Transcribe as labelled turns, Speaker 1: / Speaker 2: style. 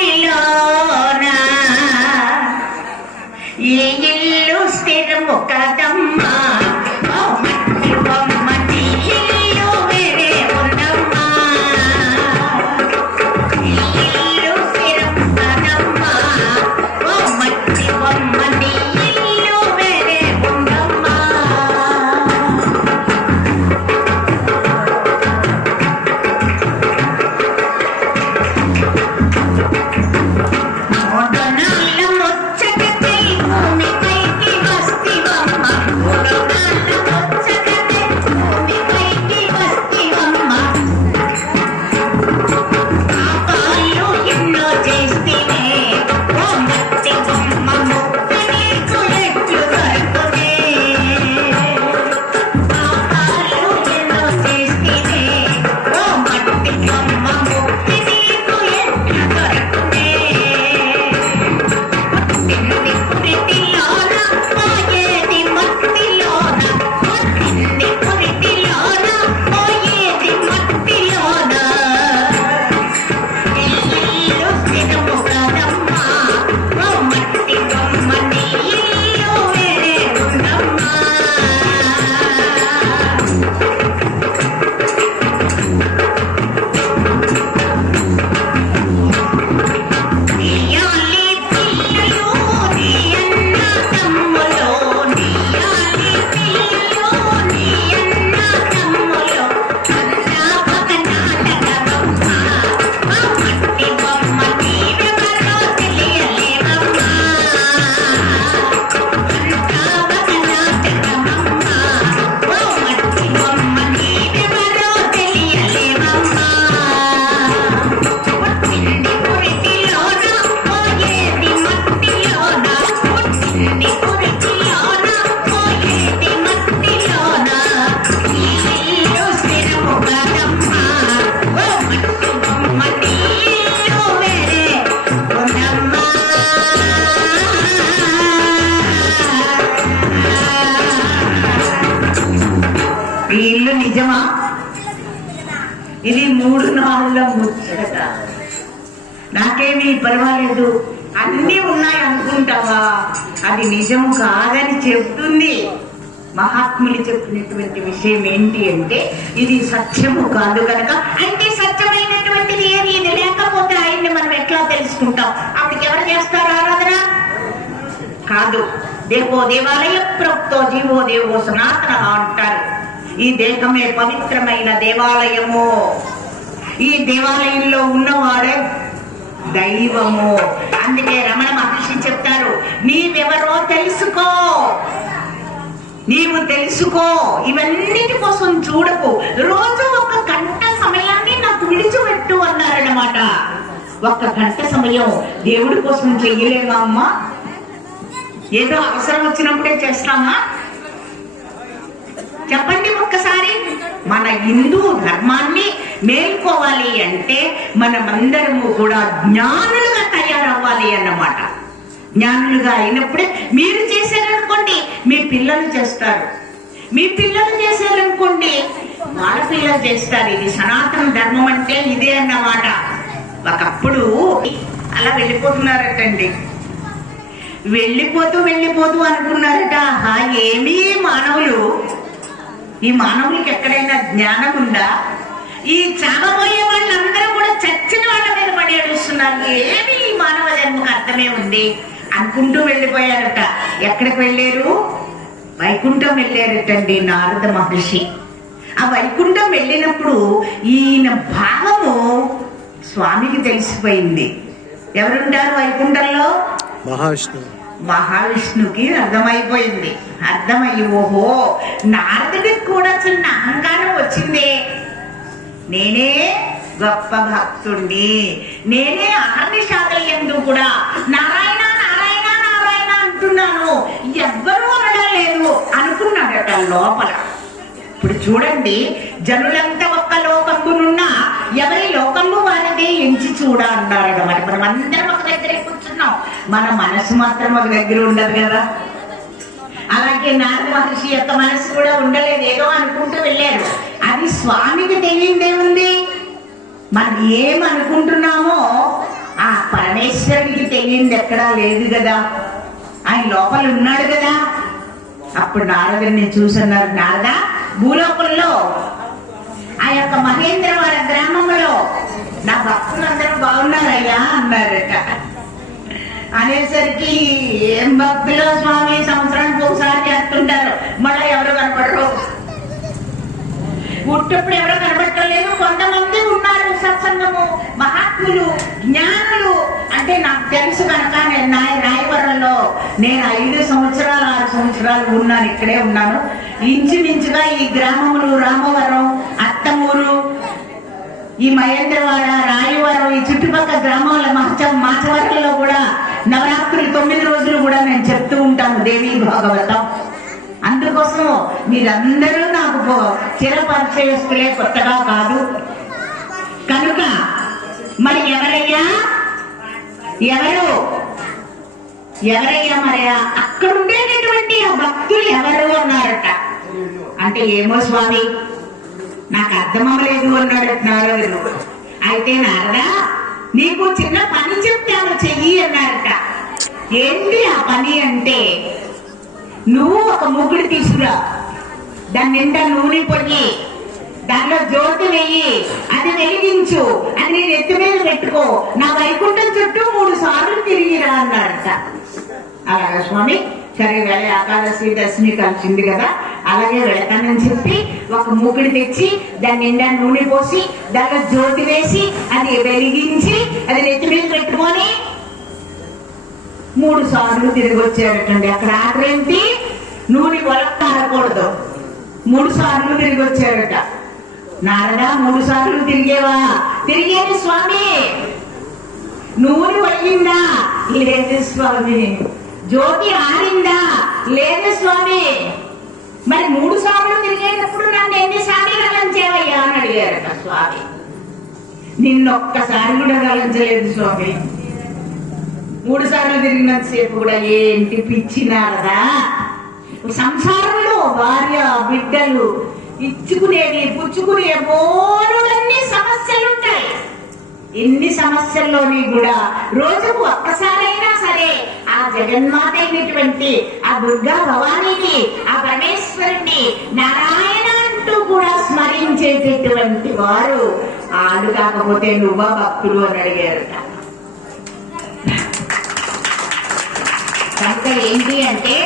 Speaker 1: लीला మూడు నాళ్ళ ముచ్చట. నాకేమీ పర్వాలేదు. అన్నీ ఉన్నాయి అనుకుంటావా? అది నిజం కాదని చెప్తుంది. మహాత్ములు చెప్పినటువంటి విషయం ఏంటి అంటే ఇది సత్యము కాదు కనుక అంటే సత్యమైనటువంటిది ఏది ఇది లేకపోతే ఆయన్ని మనం ఎట్లా తెలుసుకుంటాం? అప్పటికి ఎవరు చేస్తారు ఆరాధన? కాదు. దేవో దేవాలయ ప్రభుత్వ జీవో దేవో సనాతన అంటారు. ఈ దేహమే పవిత్రమైన దేవాలయము. ఈ దేవాలయంలో ఉన్నవాడే దైవము. అందుకే రమణ మహర్షి చెప్తారు నీవెవరో తెలుసుకో. నీవు తెలుసుకో. ఇవన్నిటి కోసం చూడకు. రోజు ఒక గంట సమయాన్ని నాకు విడిచిపెట్టు అన్నారనమాట ఒక్క గంట సమయం దేవుడి కోసం చెయ్యలేమా అమ్మా? ఏదో అవసరం వచ్చినప్పుడే చేస్తామా? చెప్పండి ఒక్కసారి. మన హిందూ ధర్మాన్ని మేల్కోవాలి అంటే మనమందరము కూడా జ్ఞానులుగా తయారవ్వాలి అన్నమాట. జ్ఞానులుగా అయినప్పుడే మీరు చేశారనుకోండి మీ పిల్లలు చేస్తారు. మీ పిల్లలు చేశారనుకోండి వాళ్ళ పిల్లలు చేస్తారు. ఇది సనాతన ధర్మం అంటే ఇదే అన్నమాట. ఒకప్పుడు అలా వెళ్ళిపోతున్నారటండి. వెళ్ళిపోతూ వెళ్ళిపోతూ అనుకున్నారట ఏమీ మానవులు ఈ మానవులకి ఎక్కడైనా జ్ఞానం ఉందా? ఈ చావబోయే వాళ్ళందరూ కూడా చచ్చిన వాళ్ళ మీద పడి ఏడుస్తున్నారు. ఏమి ఈ మానవ జన్మకు అర్థమే ఉంది? అనుకుంటూ వెళ్ళిపోయారట. ఎక్కడికి వెళ్ళారు? వైకుంఠం వెళ్ళారటండి నారద మహర్షి. ఆ వైకుంఠం వెళ్ళినప్పుడు ఈయన భావము స్వామికి తెలిసిపోయింది. ఎవరుంటారు వైకుంఠంలో?
Speaker 2: మహావిష్ణువు.
Speaker 1: మహావిష్ణుకి అర్థమైపోయింది. అర్థమయ్యి ఓహో నారదుడికి కూడా చిన్న అహంకారం వచ్చిందే. నేనే గొప్ప భక్తుణ్ణి. నేనే అహర్నిషాదల ఎందు కూడా నారాయణ నారాయణ నారాయణ అంటున్నాను. ఎవ్వరూ అనలేదు అనుకున్నాడట లోపల. ఇప్పుడు చూడండి జనులంతా ఒక్క లోకంబునున్నా ఎవరి లోకంబు వారిదే ఎంచి చూడ అన్నారన్నమాట. మనం అందరం మన మనసు మాత్రం ఒక దగ్గర ఉండదు కదా. అలాగే నారద మహర్షి యొక్క మనసు కూడా ఉండలేదు. ఏదో అనుకుంటూ వెళ్ళారు. అది స్వామికి తెలియందేముంది మనం ఏం అనుకుంటున్నామో ఆ పరమేశ్వరుడికి తెలియంది ఎక్కడా లేదు కదా. ఆయన లోపల ఉన్నాడు కదా. అప్పుడు నారదుడిని చూసన్నారు నారద భూలోకంలో ఆ యొక్క మహేంద్రవర గ్రామంలో నా భక్తులందరూ బాగున్నారయ్యా అన్నారట. అనేసరికి ఏం భక్తులు స్వామి సంవత్సరానికి ఒకసారి చేస్తుంటారు? మళ్ళీ ఎవరు కనపడరు? ఉట్టప్పుడు ఎవరో కనబడటలేదు కొంతమంది ఉన్నారు సత్సంగము. మహాత్ములు జ్ఞానులు. అంటే నాకు తెలుసు కనుక నేను నాయ రాయవరంలో నేను ఐదు సంవత్సరాలు ఆరు సంవత్సరాలు ఉన్నాను ఇక్కడే ఉన్నాను. ఇంచుమించుగా ఈ గ్రామములు రామవరం అత్తమూరు ఈ మహేంద్రవాడ రాయవరం ఈ చుట్టుపక్కల గ్రామాల మహచ మాచవరంలో కూడా నవరాత్రులు తొమ్మిది రోజులు కూడా నేను చెప్తూ ఉంటాను దేవి భాగవతం. అందుకోసం మీరందరూ నాకు పో- చిరపరిచయస్తులే కొత్తగా కాదు. కనుక మరి ఎవరయ్యా? ఎవరు? ఎవరయ్యా మరి? అక్కడ ఉండేటటువంటి ఆ భక్తులు ఎవరు అన్నారట. అంటే ఏమో స్వామి నాకు అర్థమవలేదు అన్నాడు నారదుడు అయితే నారదా నీకు చిన్న పని చెప్తాను చెయ్యి అన్నారట. ఏంటి ఆ పని అంటే నువ్వు ఒక ముగ్గురు తీసుకురా దాని నిండా నూనె పొయ్యి దానిలో జోతు వెయ్యి అది వెలిగించు అది నేను ఎత్తు మీద పెట్టుకో. నా వైకుంఠం చుట్టూ మూడు సార్లు తిరిగిరా అన్నారట. అలాగా స్వామి? సరే వేళ ఏకాదశి దశమి కలిసింది కదా. అలాగే వెళతానని చెప్పి ఒక మూకుడు తెచ్చి దాని నిండా నూనె పోసి దానిలో జ్యోతి వేసి అది వెలిగించి అది నెత్తి మీద పెట్టుకొని మూడు సార్లు తిరిగి వచ్చారటండి అక్కడ ఆర్డర్ నూనె వలకు కారకూడదు మూడు సార్లు తిరిగి వచ్చారట నారదా మూడు సార్లు తిరిగేవా? తిరిగేది స్వామి. నూనె వల్లిందా లేదు స్వామి. జ్యోతి ఆరిందా? లేదు స్వామి. మూడు సార్లు తిరిగేటప్పుడు నన్ను ఎన్నిసార్లు గలంచేవయ్యా అని అడిగారట స్వామి. నిన్నొక్కసారి కూడా గలంచలేదు స్వామి. మూడు సార్లు తిరిగినంతసేపు కూడా ఏంటి పిచ్చినారదా సంసారంలో భార్య బిడ్డలు ఇచ్చుకునేవి పుచ్చుకునే బోరులన్నీ సమస్యలుంటాయి. ఎన్ని సమస్యల్లోని కూడా రోజుకు ఒక్కసారైనా సరే ఆ జగన్మాత అయినటువంటి ఆ దుర్గా భవానీకి ఆ పరమేశ్వరుణ్ణి నారాయణ అంటూ కూడా స్మరించేటటువంటి వారు ఆడు కాకపోతే నువ్వా భక్తులు అని అడిగారట. కనుక ఏంటి అంటే